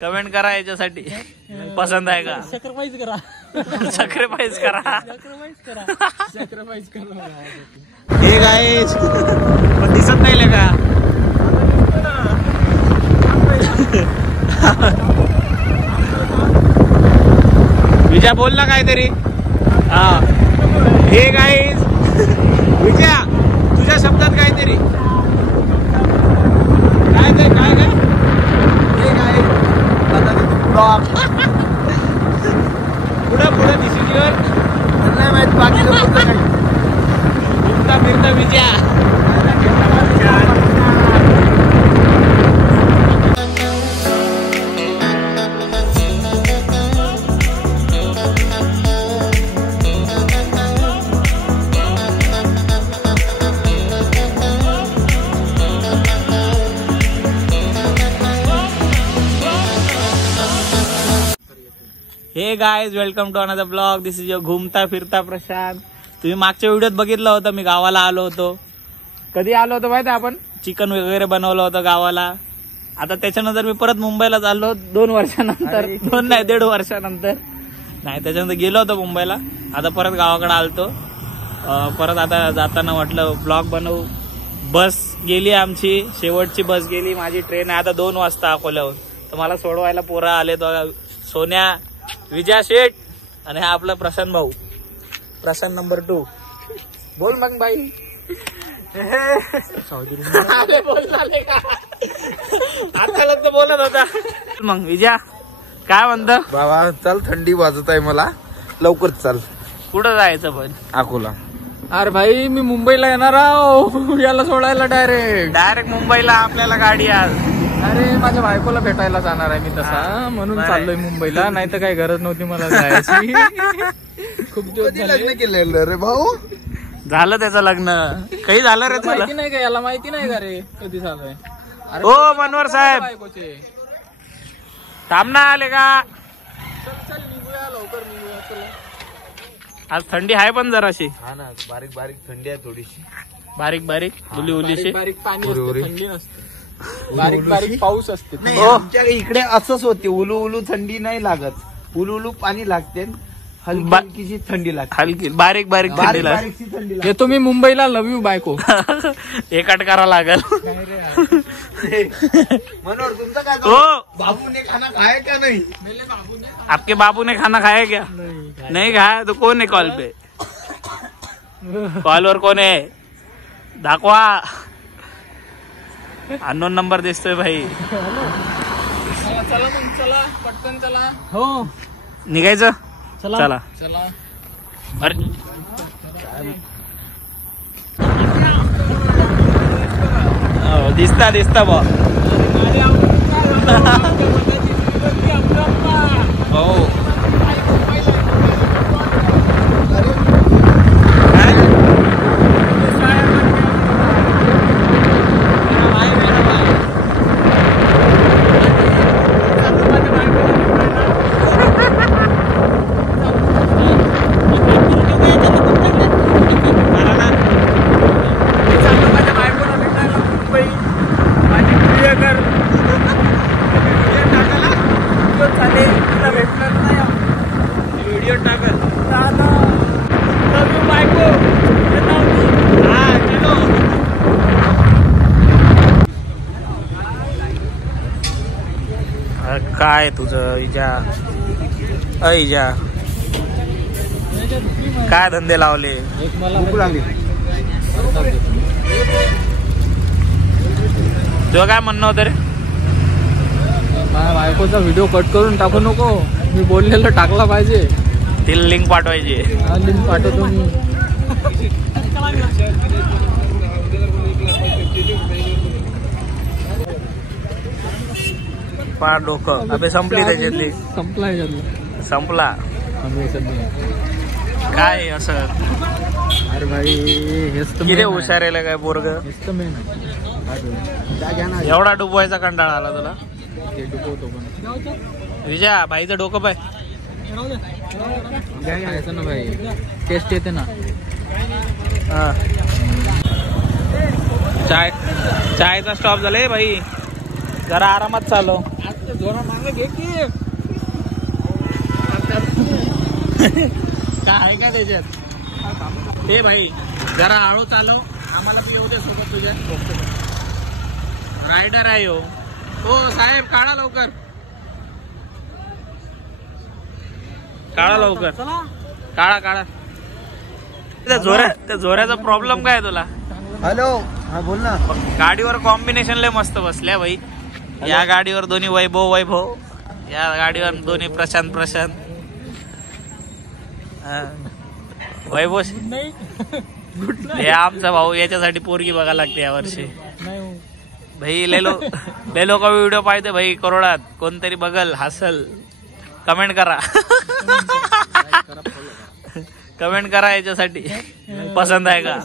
Comment करा याच्यासाठी पसंत आहे का? सॅक्रिफाईस करा, सॅक्रिफाईस करा, सॅक्रिफाईस करा. हे गाईस पण दिसत नाही का? विजया बोल ना काहीतरी. हा हे गाईस विजया तुझ्या शब्दात काहीतरी काय ते काय काय हे गाईस पुढं पुढं दिसलीवर नाही माहित बाकीचं पुढं काही फिरता फिरता विजया. Hey guys welcome to another blog. This is your घुमता फिरता प्रशांत. तुम्ही मागच्या व्हिडिओत बघितलं होतं मी गावाला आलो होतो. कधी आलो होतो माहिती आपण चिकन वगैरे बनवलं होतं गावाला. आता त्याच्यानंतर मी परत मुंबईला चाललो 2 वर्षानंतर. 2 नाही 1.5 वर्षानंतर नाही त्याच्यानंतर गेलो होतो मुंबईला. आता परत गावाकडे आलतो. परत आता जाताना म्हटलं ब्लॉग बनवू. बस गेली आमची, शेवटची बस गेली. माझी ट्रेन आहे आता 2 वाजता अकोल्याहून. तर मला सोडवायला पोरा आले. सोन्या, विजया शेठ आणि हा आपला प्रशांत भाऊ, प्रशांत नंबर 2. बोल मग बाई. आता बोलत होता. मग विजया काय म्हणतं? बाबा चल, थंडी वाजत आहे मला, लवकर चल. कुठं जायचं पण? अकोला. अरे भाई मी मुंबईला येणार आहो याला सोडायला डायरेक्ट मुंबईला आपल्याला गाडी आज. अरे माझ्या बायकोला भेटायला जाणार आहे मी तसा, म्हणून चाललोय मुंबईला. नाही तर काही गरज नव्हती मला जायची. खूप दिवस लग्न केलेलं रे भाऊ. झालं त्याचं लग्न. काही झालं रे त्याला? माहिती नाही का याला? माहिती नाही का रे कधी झालंय? ओ मनोहर साहेब बायकोचे थांब ना, आले का? चल निघूया, लवकर निघूया. चला. आज थंडी आहे पण जराशी. हा ना, बारीक बारीक थंडी आहे थोडीशी. बारीक बारीक उली उलीशी. बारीक पाणी असते, थंडी नसते. बारीक बारीक पाऊस असते. आमच्या इकडे असंच होते. उलू उलू थंडी नाही लागत, उलू उलू पाणी लागते, हलकी हलकीची थंडी लागते. हलकी बारीक बारीक थंडी बारीक लागते. बारीकची थंडी लागते. येतो मी मुंबईला. लव्ह यू बायको. एक अटकारा लागल. मनोहर तुमचं काय ओ बाबूने खाना खाया क्या नाही? आपके बाबू ने खाना खाया क्या? नहीं खाया तो कौन है कॉल पे? कॉलवर कोण आहे? दाखवा. अननोन नंबर दिसतोय भाई. चला मग, चला पटकन चला. हो निघायचं. चला चला. अरे दिसता दिसता बा. हो काय तुझं इजा इजा काय धंदे लावले? भूक लागली. तुझं काय म्हणणं होतं रे? माझ्या बायकोचा व्हिडिओ कट करून टाकू नको. मी बोललेलं टाकला पाहिजे. तिला लिंक पाठवायची. लिंक पाठवतो मी. पार डोकं अबे संपली त्याच्यातली. संपला संपला काय असं? अरे भाई हेच तर किती हुशार आहे काय पोरग. हेच तर मेन आहे. एवढा डुबवायचा कंटाळा आला तुला? ते डुबवतो पण. विजया भाईचं डोकं पाय. खायचं ना भाई, टेस्ट येते ना. चायचा स्टॉप झालाय भाई. जरा आरामात चालव. जोरा मागे घे की काय आहे का त्याच्यात? हे भाई जरा हळू चालव, आम्हाला तू येऊ दे सोबत तुझ्या. रायडर आहे हो साहेब, काढा लवकर, काढा लवकर, काढा काढा. त्या झोऱ्याचा प्रॉब्लेम काय तुला? हॅलो, हा बोल ना. गाडीवर कॉम्बिनेशन लय मस्त बसल्या भाई. या गाडीवर दोन्ही वैभव, या गाडीवर दोन्ही प्रशांत. वैभव हे आमचा भाऊ, याच्यासाठी पोरगी बघायला लागते यावर्षी भाई. लय लोक व्हिडिओ पाहते भाई करोडात, कोणतरी बघल हसल. कमेंट करा कमेंट करा याच्यासाठी. पसंत आहे का?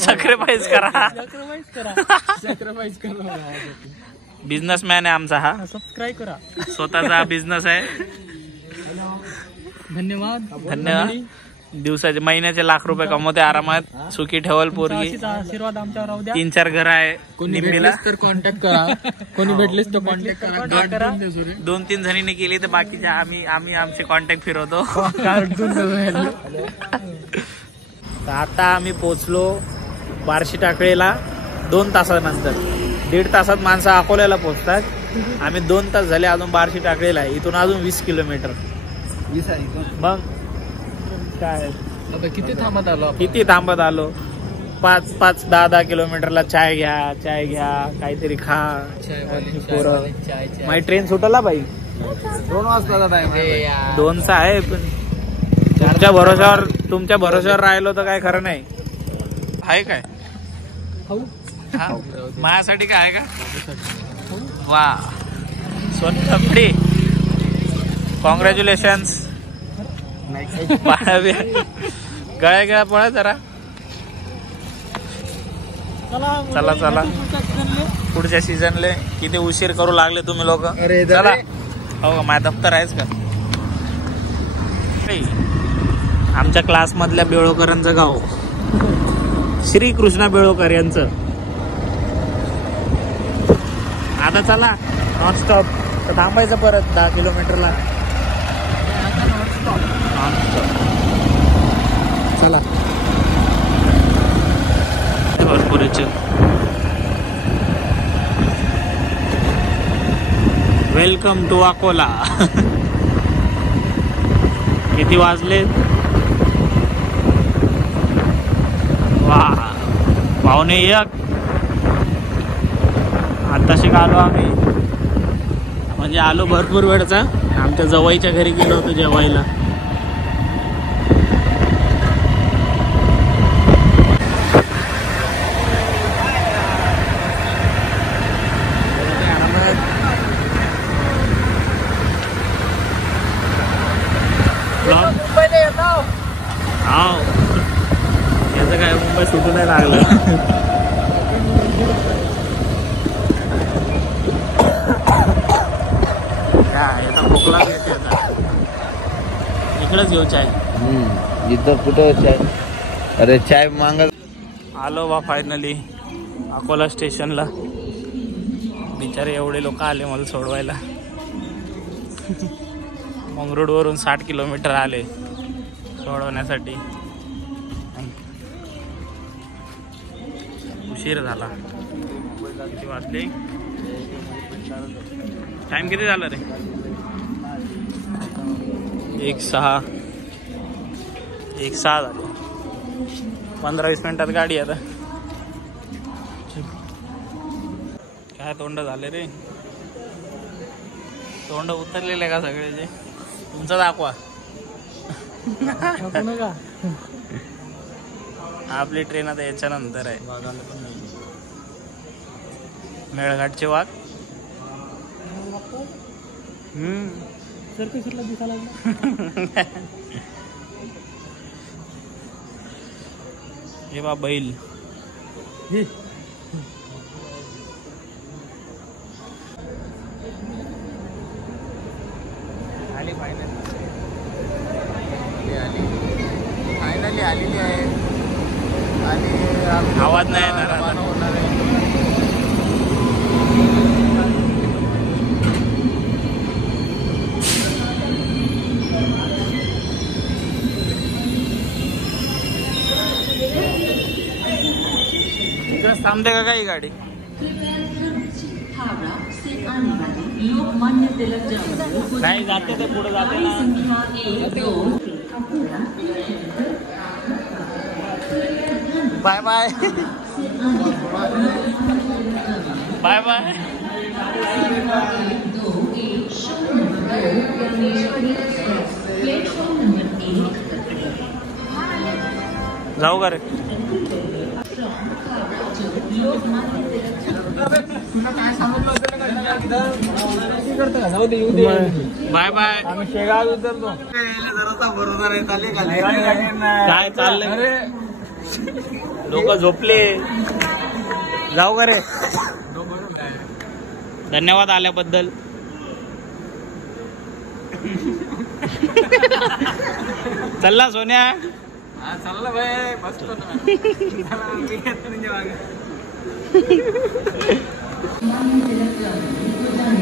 सॅक्रिफाईस करा. बिझनेसमॅन आहे आमचा हा. सबस्क्राईब करा. स्वतःचा बिझनेस आहे. धन्यवाद. दिवसाचे महिन्याचे लाख रुपये कमवते आरामात. सुखी ठेवल पोरगी. आशीर्वाद आमच्यावर राहू द्या. 3-4 घर आहे निंबीला. तर कॉन्टॅक्ट करा. कोणी भेटलेस तर कॉन्टॅक्ट करा. 2-3 जणींनी केली तर बाकीच्या आम्ही आमचे कॉन्टॅक्ट फिरवतो. तर आता आम्ही पोचलो बार्शी टाकळीला 2 तासानंतर. 1.5 तासात माणसं अकोल्याला पोचतात. आम्ही 2 तास झाले अजून बार्शी टाकळीला आहे. इथून अजून 20 किलोमीटर. मग काय किती थांबत आलो? 5-10 किलोमीटरला चाय घ्या, काहीतरी खा. माझी ट्रेन सुटला बाई 2 वाजता टाइम. 2चा आहे, पण तुमच्या भरोश्यावर राहिलो तर काय खरं नाही. आहे काय माझ्यासाठी काय आहे का? वा सोनपापडी, कॉंग्रॅच्युलेशन्स. गळ्या पळा जरा. चला पुढच्या सीझनले. किती उशीर करू लागले तुम्ही लोक. चला हो का, माझ्या दप्तर आहेच का? आमच्या क्लास मधल्या बेळोकरांचं गाव, श्री कृष्णा बेळोकर यांचं. आता चला नॉनस्टॉप. तर थांबायचं परत 10 किलोमीटरला. चला भरपूर. Welcome to Akola. किती वाजले? वा 1:15. आताशी आलो आम्ही, म्हणजे आलो भरपूर वेळचा. आमच्या जवळच्या घरी गेलो होतो जेवायला. याचं काय मुंबई सुटू नाही लागलं. काय याचा खोकला येते आता. इकडेच घेऊ चाय. इथं कुठं चाय? अरे चाय मागत आलो बा फायनली अकोला स्टेशनला. बिचारे एवढे लोक आले मला सोडवायला. मंगरुळवरून 60 किलोमीटर आले सोडवण्यासाठी. उशीर झाला. किती वाजले? टाइम किती झाला रे? 1:06 झाले. 15-20 मिनिटात गाडी आता. काय तोंड झाले रे. तोंड उतरलेले का सगळ्याचे? तुमचं दाखवा. आपली ट्रेन आता याच्यानंतर आहे. मेळघाटचे वाघ. हे बा बैल. आली फायनली आलेली आहे. आणि आवाज नाही येणार. थांबते का काही गाडी? लोकमान्य तिलक जयंती नाही जाते ते पुढे जाते ना. संख्या 1, 2 बाय बाय बाय बाय. जाऊ का रे? Bye bye. आम्ही शेगाव उतरतो. काय चाललंय? लोक झोपले. जाऊ का रे? धन्यवाद आल्याबद्दल. चल्ला सोन्या. चाललं बाय बसतो ना.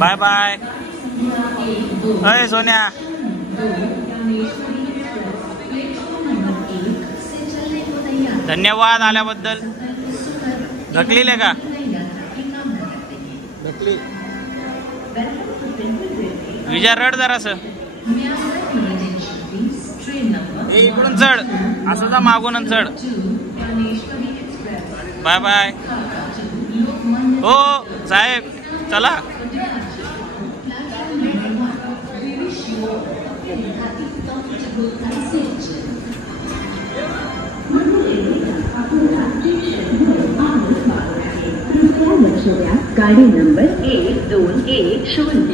Bye bye. अय सोन्या. धन्यवाद आल्याबद्दल. ढकलीले का? विजय रड जरास. इकडून चढ. असं जा मागून चढ. Bye bye. हो साहेब चला. गाडी नंबर 1210